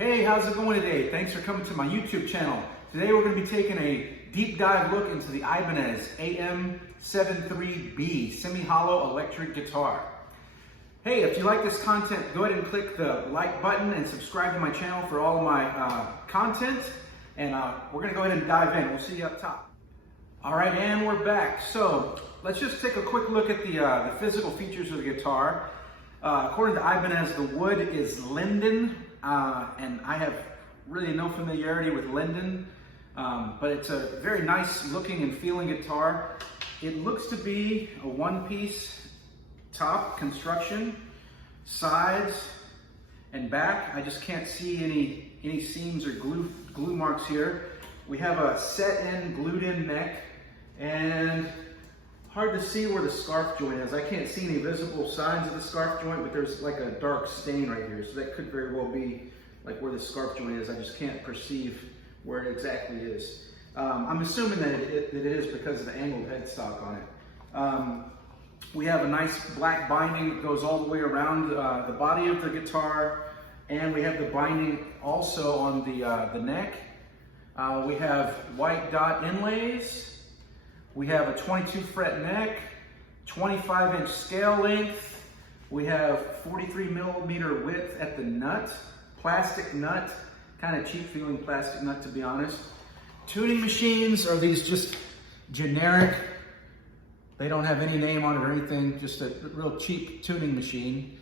Hey, how's it going today? Thanks for coming to my YouTube channel. Today we're going to be taking a deep dive look into the Ibanez AM73B semi-hollow electric guitar. Hey, if you like this content, go ahead and click the like button and subscribe to my channel for all of my content. And we're going to go ahead and dive in. We'll see you up top. All right, and we're back. So let's just take a quick look at the physical features of the guitar. According to Ibanez, the wood is linden. And I have really no familiarity with linden, but it's a very nice looking and feeling guitar. It looks to be a one-piece top construction, sides and back. I just can't see any seams or glue marks here. We have a set-in, glued-in neck, and hard to see where the scarf joint is. I can't see any visible signs of the scarf joint, but there's like a dark stain right here. So that could very well be like where the scarf joint is. I just can't perceive where it exactly is. I'm assuming that it is because of the angled headstock on it. We have a nice black binding that goes all the way around the body of the guitar, and we have the binding also on the neck. We have white dot inlays. We have a 22 fret neck, 25-inch scale length. We have 43 millimeter width at the nut, plastic nut, kind of cheap feeling plastic nut to be honest. Tuning machines are these just generic, they don't have any name on it or anything, just a real cheap tuning machine.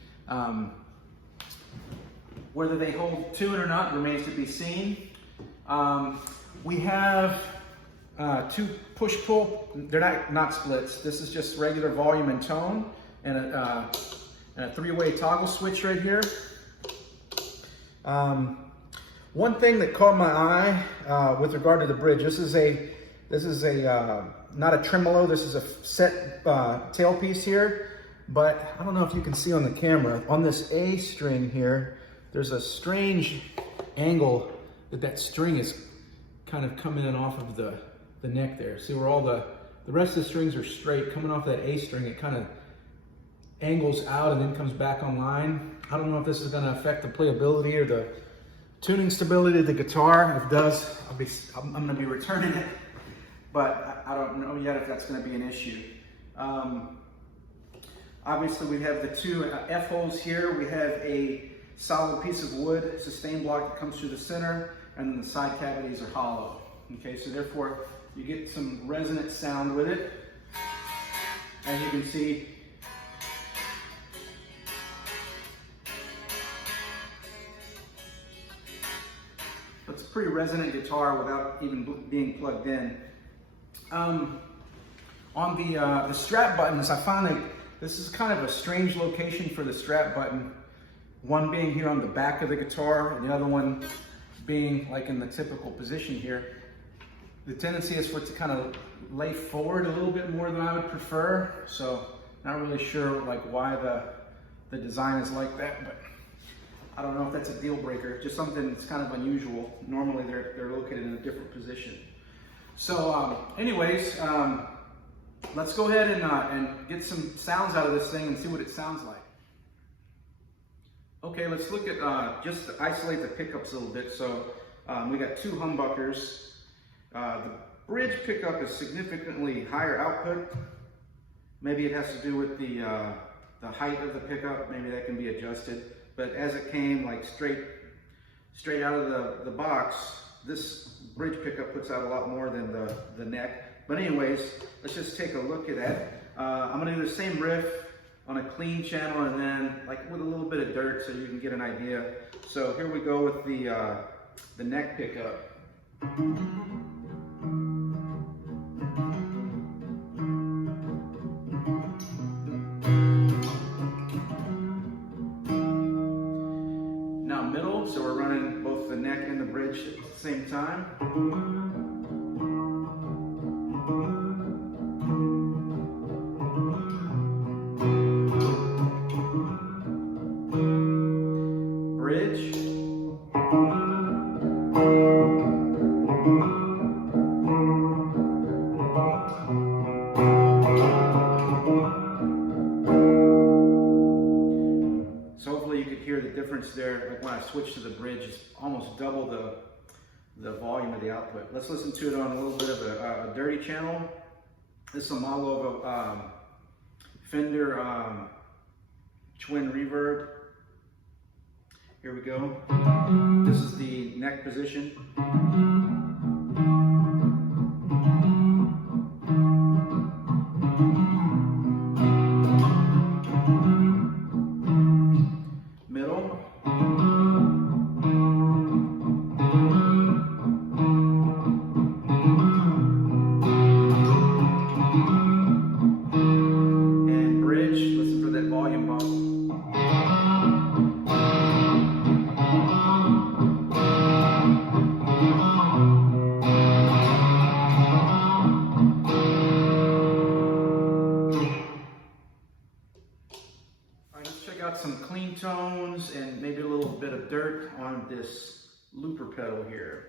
Whether they hold tune or not remains to be seen. We have two push-pull, they're not splits. This is just regular volume and tone, and a three-way toggle switch right here. One thing that caught my eye with regard to the bridge, this is not a tremolo, this is a set tailpiece here, but I don't know if you can see on the camera, on this A string here, there's a strange angle that string is kind of coming in off of the neck there. See where all the rest of the strings are straight. Coming off that A string, it kind of angles out and then comes back online. I don't know if this is going to affect the playability or the tuning stability of the guitar. If it does, I'm going to be returning it, but I don't know yet if that's going to be an issue. Obviously, we have the two F holes here. We have a solid piece of wood sustain block that comes through the center, and then the side cavities are hollow. Okay, so therefore you get some resonant sound with it. As you can see, it's a pretty resonant guitar without even being plugged in. On the strap buttons, I found that this is kind of a strange location for the strap button. One being here on the back of the guitar, and the other one being like in the typical position here. The tendency is for it to kind of lay forward a little bit more than I would prefer. So not really sure like why the design is like that, but I don't know if that's a deal breaker. Just something that's kind of unusual. Normally they're located in a different position. So anyways, let's go ahead and get some sounds out of this thing and see what it sounds like. Okay, let's look at just to isolate the pickups a little bit. So we got two humbuckers. The bridge pickup is significantly higher output. Maybe it has to do with the height of the pickup. Maybe that can be adjusted. But as it came like straight out of the box, this bridge pickup puts out a lot more than the neck. But anyways, let's just take a look at that. I'm gonna do the same riff on a clean channel and then like with a little bit of dirt so you can get an idea. So here we go with the neck pickup. Now middle, so we're running both the neck and the bridge at the same time. Bridge. So hopefully you could hear the difference there. Like when I switch to the bridge, it's almost double the volume of the output. Let's listen to it on a little bit of a dirty channel. This is a model of a Fender twin reverb. Here we go. This is the neck position. Middle. And bridge. Listen for that volume bump. Some clean tones and maybe a little bit of dirt on this looper pedal here.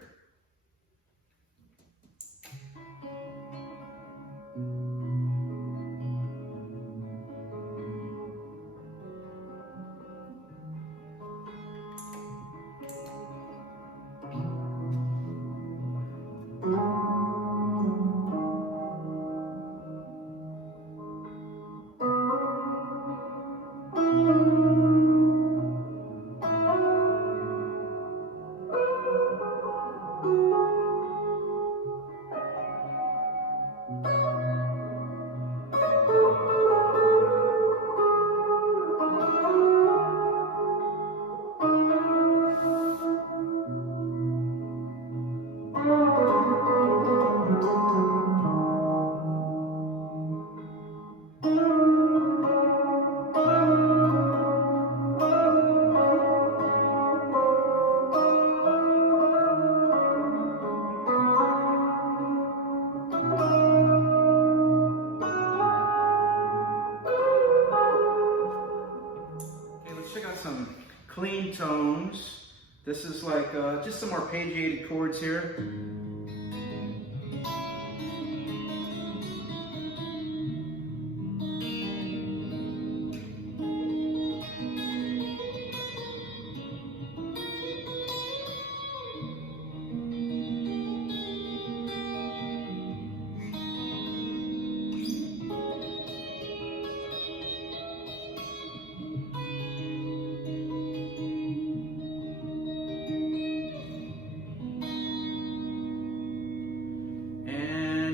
Some clean tones. This is like just some arpeggiated chords here.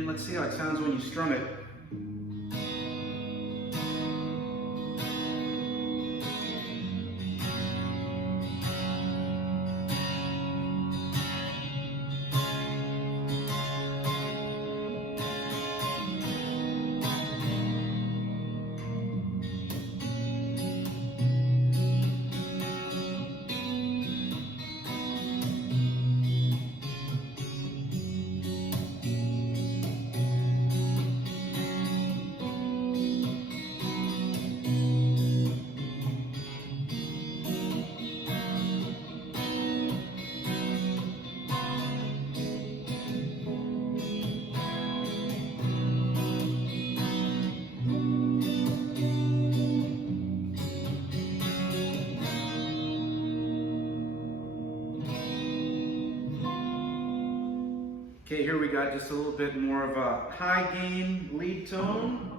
Let's see how it sounds when you strum it. Okay, here we got just a little bit more of a high gain lead tone.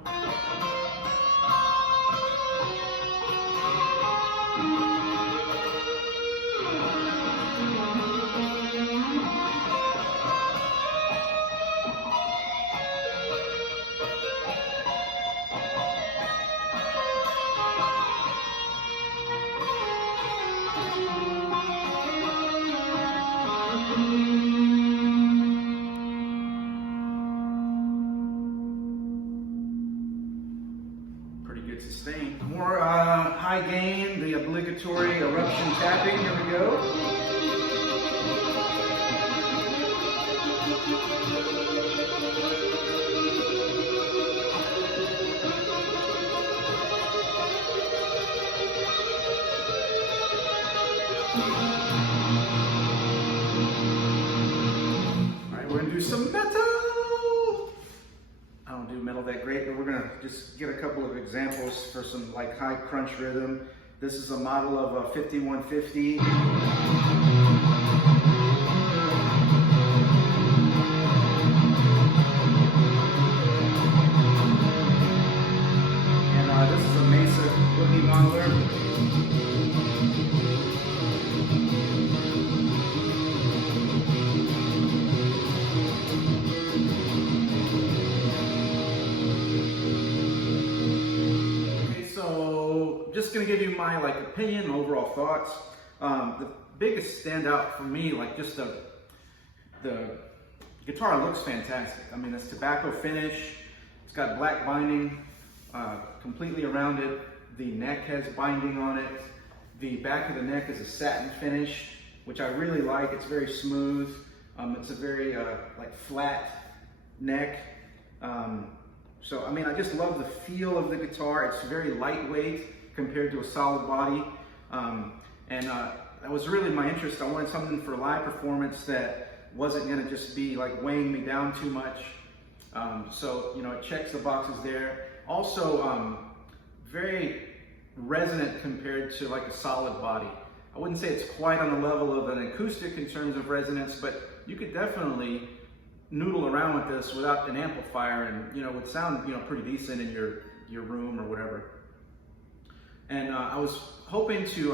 Sustain. More high gain, the obligatory eruption tapping. Here we go. All right, we're gonna do some metal. I don't do metal that great, but we're gonna just get a couple of examples for some like high crunch rhythm. This is a model of a 5150. going to give you my opinion, overall thoughts. The biggest standout for me, just the guitar looks fantastic. I mean, it's tobacco finish. It's got black binding completely around it. The neck has binding on it. The back of the neck is a satin finish, which I really like. It's very smooth. It's a very flat neck. So I mean, I just love the feel of the guitar. It's very lightweight compared to a solid body. That was really my interest. I wanted something for live performance that wasn't gonna just be weighing me down too much. So, it checks the boxes there. Also, very resonant compared to a solid body. I wouldn't say it's quite on the level of an acoustic in terms of resonance, but you could definitely noodle around with this without an amplifier, and it would sound pretty decent in your room or whatever. And I was hoping to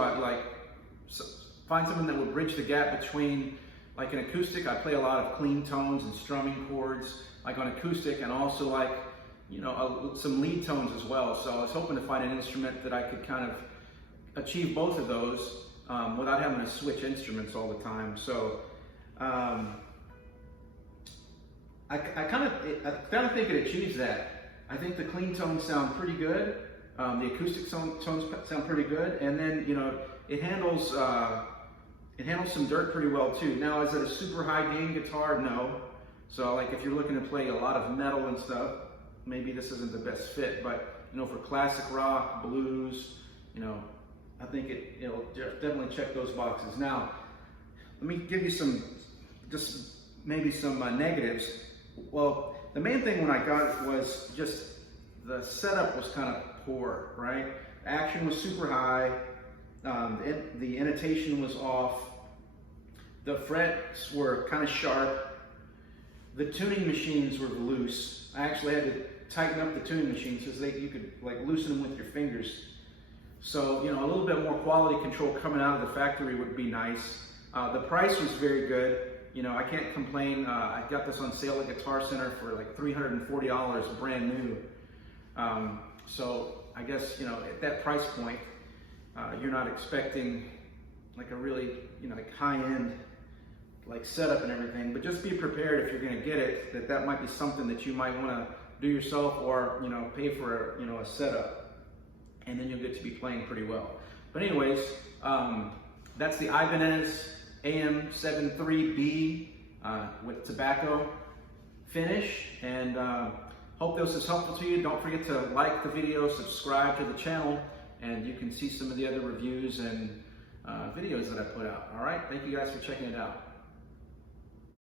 find something that would bridge the gap between an acoustic. I play a lot of clean tones and strumming chords on acoustic, and also some lead tones as well. So I was hoping to find an instrument that I could kind of achieve both of those without having to switch instruments all the time. So I kind of think it achieves that. I think the clean tones sound pretty good. The acoustic tones sound pretty good, and then it handles some dirt pretty well too. Now, is it a super high gain guitar? No. So if you're looking to play a lot of metal and stuff, maybe this isn't the best fit. But for classic rock, blues, I think it'll definitely check those boxes. Now, let me give you maybe some negatives. Well, the main thing when I got it was just the setup was kind of poor, right? Action was super high. The intonation was off. The frets were kind of sharp. The tuning machines were loose. I actually had to tighten up the tuning machines so you could loosen them with your fingers. So a little bit more quality control coming out of the factory would be nice. The price was very good. I can't complain. I got this on sale at Guitar Center for $340 brand new. So I guess at that price point, you're not expecting a really high-end setup and everything, but just be prepared if you're going to get it, that might be something that you might want to do yourself, or pay for a setup, and then you'll get to be playing pretty well. But anyways, that's the Ibanez AM73B with tobacco finish, and hope this is helpful to you. Don't forget to like the video, subscribe to the channel, and you can see some of the other reviews and videos that I put out. All right, thank you guys for checking it out.